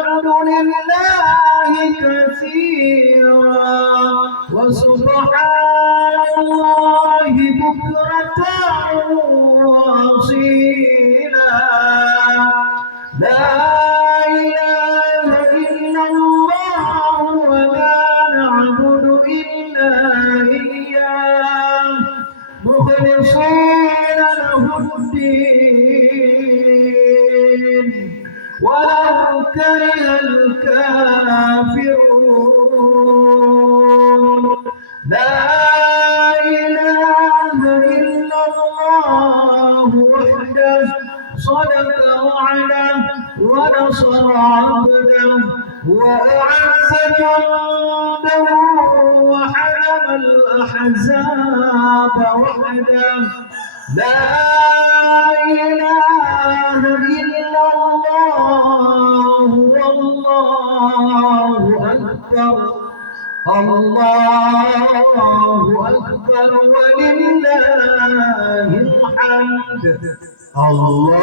والحمد لله كثيرا وسبحان الله بكرة وأصيلا لا إله إلا الله ولا نعبد إلا إياه مخلصين له الدين ولو كره الكافرون لا إله إلا الله وحده صدق وعده ونصر عبده وأعز جنده وحزم الأحزاب وحده لا إله إلا الله والله أكبر الله أكبر ولله الحمد الله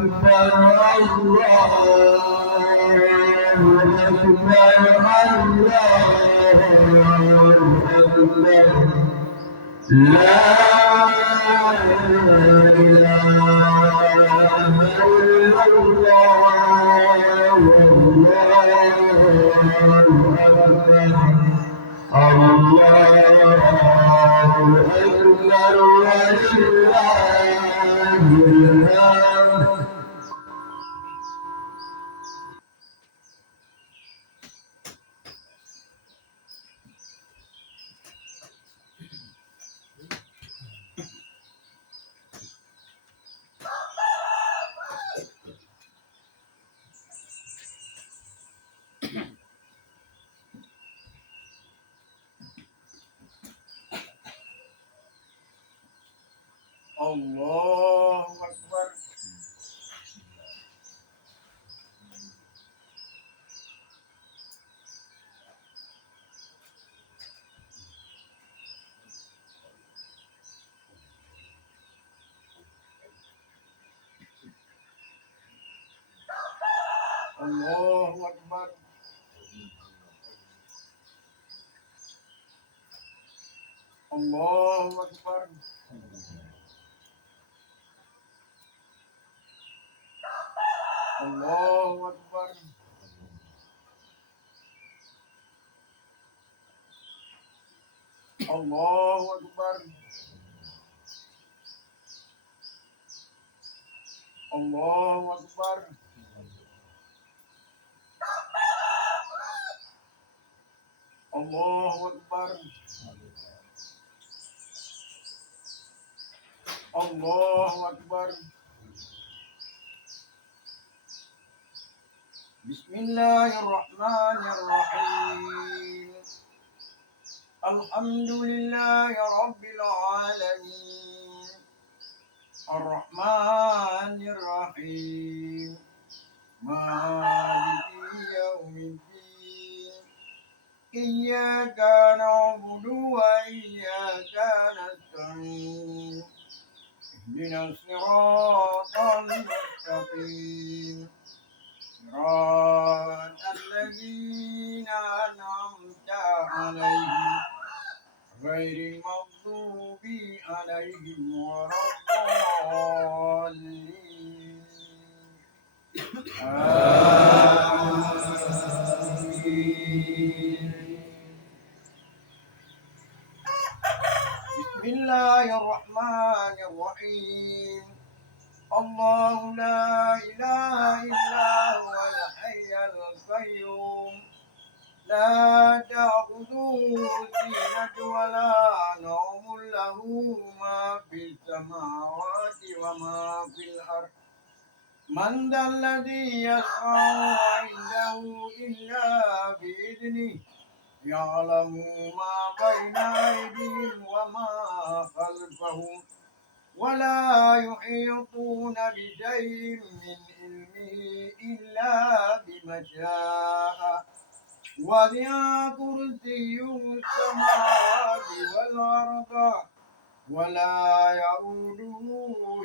أكبر الله أكبر الله أكبر لا إله إلا الله الله أكبر الله أكبر الله أكبر الله أكبر الله أكبر الله أكبر الله أكبر الله أكبر بسم الله الرحمن الرحيم الحمد لله رب العالمين الرحمن الرحيم مالك يوم الدين إياك نعبد وإياك نستعين اهدنا الصراط المستقيم صراط الذين أنعمت عليهم غير المغضوب عليهم ولا الضالين آمين بسم الله الرحمن الرحيم الله لا إله إلا هو الحي القيوم لا تأخذه سنة ولا نوم له ما في السماوات وما في الأرض من ذا الذي يشفع عنده إلا بإذنه يعلم ما بين أيديهم وما خلفهم ولا يحيطون بشيء من علمه إلا بما شاء وسع كرسيه السماوات والأرض ولا يؤوده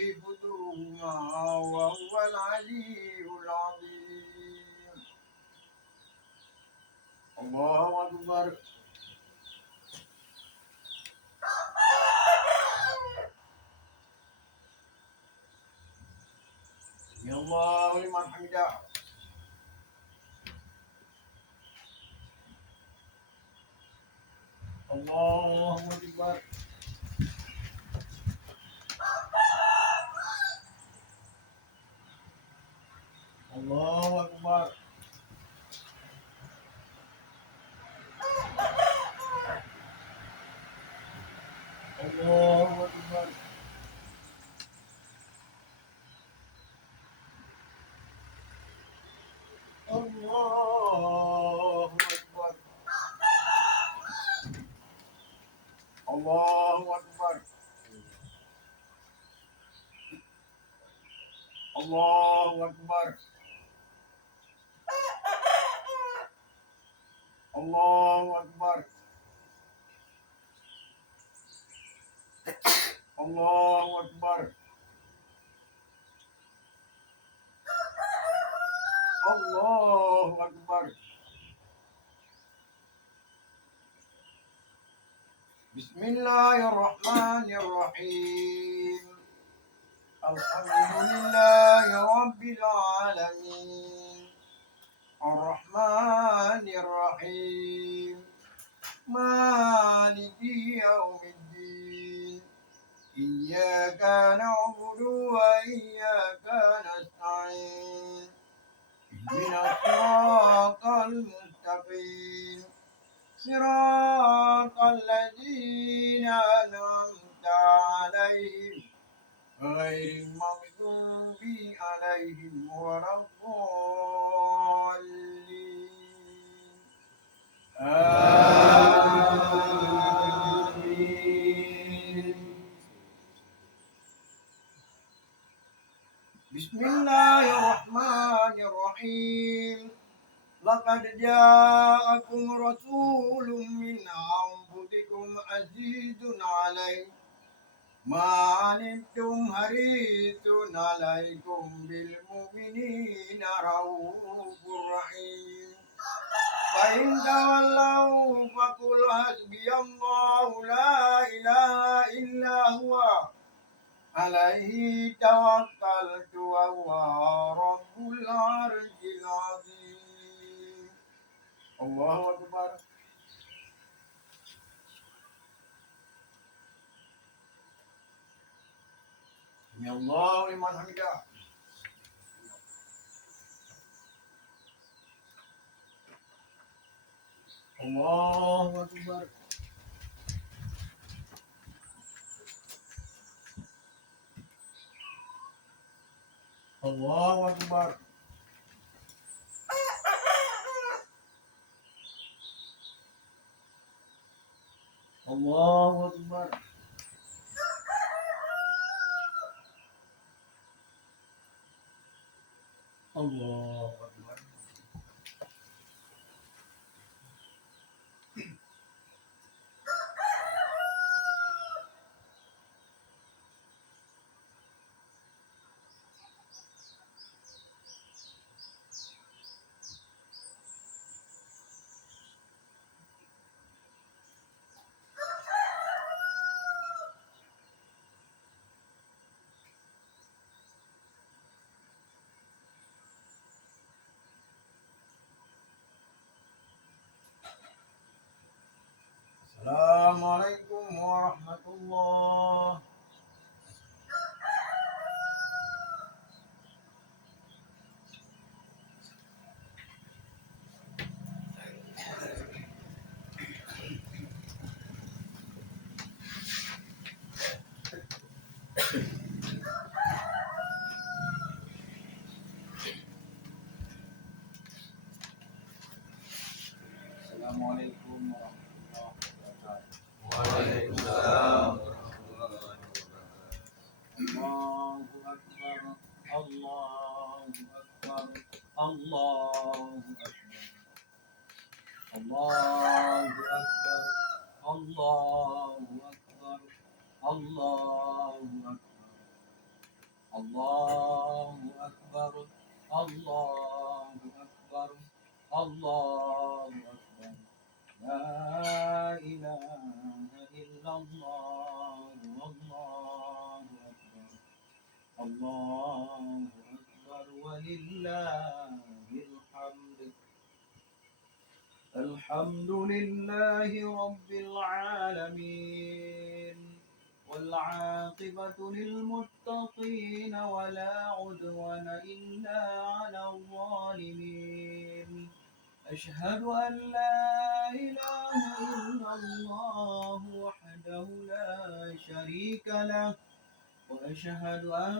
حفظهما وهو العلي الله أكبر. سمع الله لمن حمده. الله أكبر. الله أكبر. الله أكبر. الله أكبر. الله أكبر. الله أكبر. الله أكبر. الله أكبر. الله أكبر. بسم الله الرحمن الرحيم. الحمد لله رب العالمين الرحمن الرحيم مالك يوم الدين إياك نعبد وإياك نستعين اهدنا الصراط المستقيم صراط الذين أنعمت عليهم غير المغضوب عليهم ولا الضالين آمين. بسم الله الرحمن الرحيم. لقد جاءكم رسول من أنفسكم عزيز عليه ما عنتم حريص عليكم بالمؤمنين رؤوف رحيم فإن تولوا فقل حسبي الله لا إله إلا هو عليه توكلت وهو رب العرش العظيم. الله أكبر. سمع الله لمن حمده. الله أكبر. الله أكبر. الله أكبر. الله أكبر. السلام عليكم ورحمة الله. السلام عليكم ورحمة الله وبركاته. وعليكم السلام ورحمة الله وبركاته. الله أكبر. الله أكبر. الله أكبر. الله أكبر. الله أكبر. الله أكبر. الله أكبر. الله أكبر. الله أكبر. الله أكبر ولله الحمد. الحمد لله رب العالمين، والعاقبة للمتقين ولا عدوان إلا على الظالمين. أشهد أن لا إله إلا الله وحده لا شريك له، وأشهد أن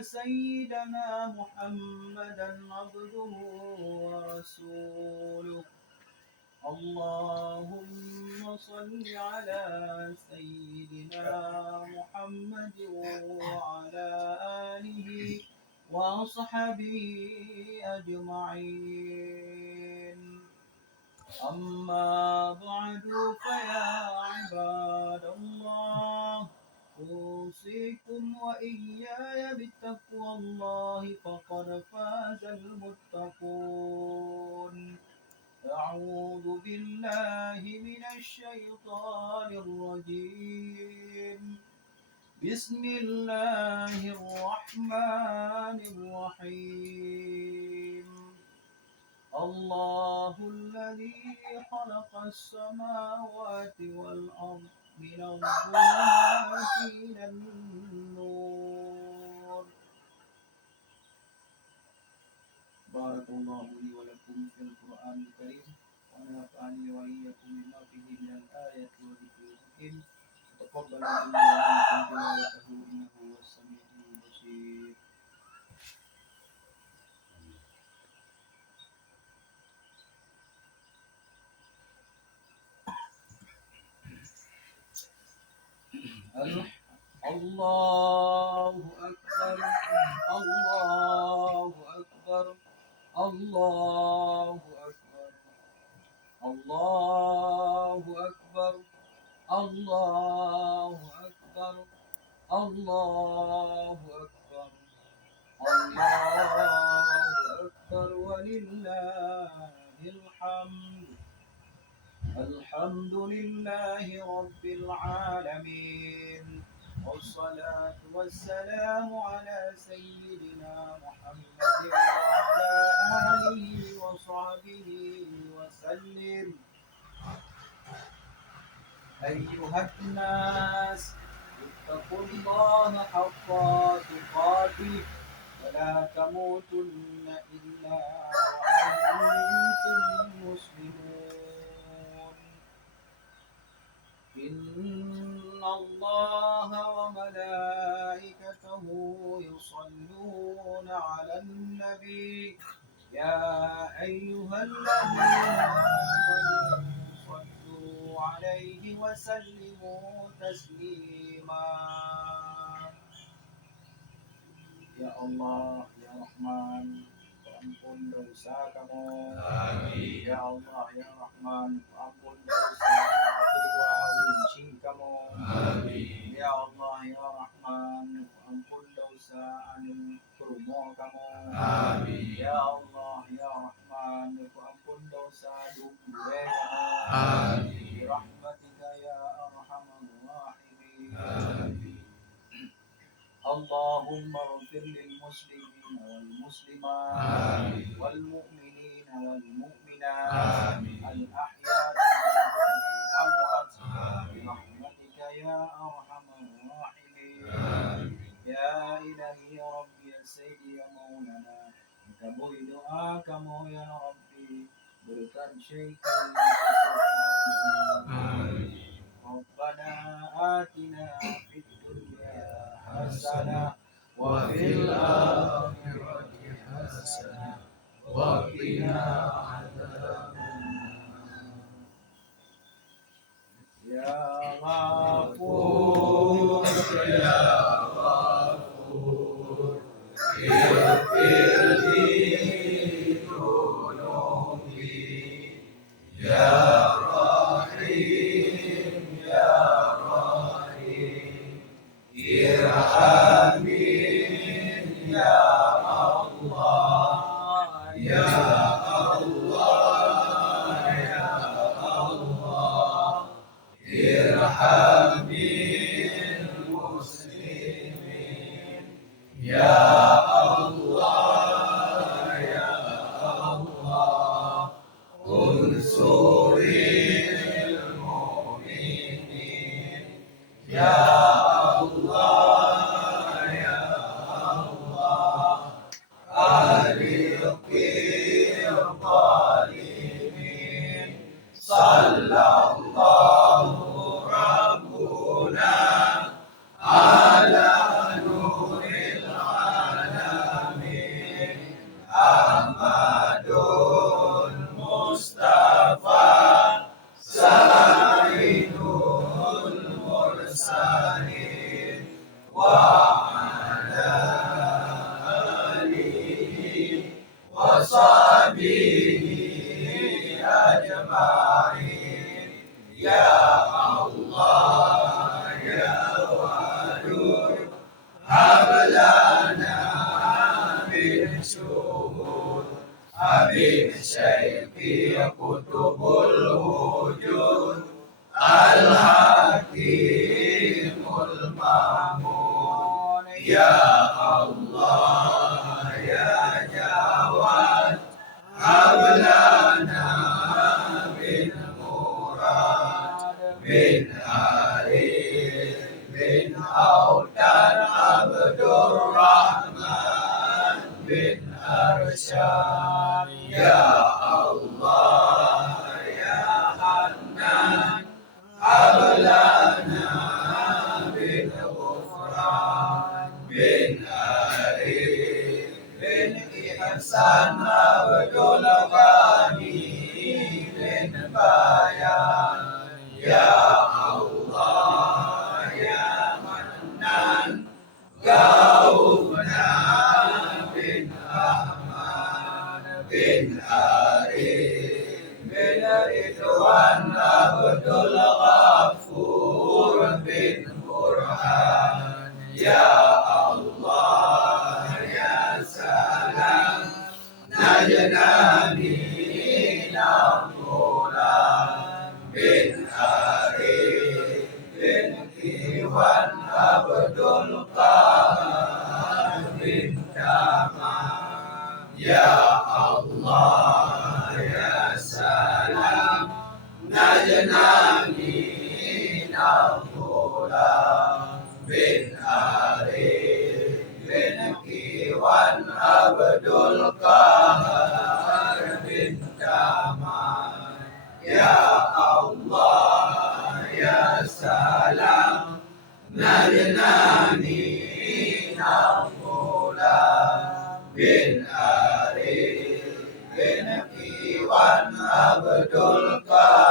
سيدنا محمدا عبده ورسوله. اللهم صل على سيدنا محمد وعلى آله وصحبه أجمعين. أما بعد، فيا عباد الله، أوصيكم وإياي بتقوى الله، فقد فاز المتقون. أعوذ بالله من الشيطان الرجيم. بسم الله الرحمن الرحيم. الله الذي خلق السماوات والأرض من الظلمات إلى النور. بارك الله لي ولكم في القرآن الكريم، ونفعني وإياكم بما فيه من الآيات والذكر الحكيم. تقبل منا ومنكم تلاوته إنه هو السميع البصير. الله أكبر، الله أكبر، الله أكبر، الله أكبر، الله أكبر، الله أكبر، الله أكبر ولله الحمد. الحمد لله رب العالمين، والصلاة والسلام على سيدنا محمد وعلى آله وصحبه وسلم. أيها الناس، اتقوا الله حق تقاته، ولا تموتن إلا وأنتم مسلمون. إن الله وملائكته يصلون على النبي، يا أيها الذين آمنوا صلوا عليه وسلموا تسليما. Ya Allah, ya Rahman, ampun dosa kamu. Amin. Ya Allah, ya Rahman, ampun dosa kedua wincing kamu. Amin. Ya Allah, ya Rahman, ampun dosa anu kerumo kamu. Amin. Ya Allah, ya Rahman, ampun dosa dungwe kamu. Amin. Birahmatika ya arhamar rahimin. Amin. اللهم اغفر للمسلمين والمسلمات، آمين. والمؤمنين والمؤمنات، آمين. الأحياء منهم والأموات، برحمتك يا أرحم الراحمين. يا إلهي يا ربي يا سيدي يا مولانا، kabul doa kamu ya Rabbi, berikan syaitan ربنا آتنا في الدنيا حسنة وفي الآخرة حسنة وقنا عذاب النار. يا غفور يا غفور اغفر لي ذنوبي، يا رحيم يا رحيم ارحمني يا الله يا الله. وصحبه أجمعين يا الله يا ودود هب لنا من شهود حبيب شيخي قطب الوجود الحكيم المأمون يا الله يا جواد هب لنا من مراد من أريد من أوتاد عبد الرحمن من أرشاد يا الله يا حنان هب لنا من غفران من أريد من إحسان عبد الغني من بيان يا الله يا منان جاوبنا من أحمد من أريد من رضوان عبد الغفور من برهان يا الله يا سلام نجنا من الظلام من أريد من كيوان عبد القهار من تمام يا الله يا سلام نجنا من الظلام من أريد من كيوان عبد القهار من تمام يا الله يا سلام نجنا من الظلام من أريد من كيوان عبد القهار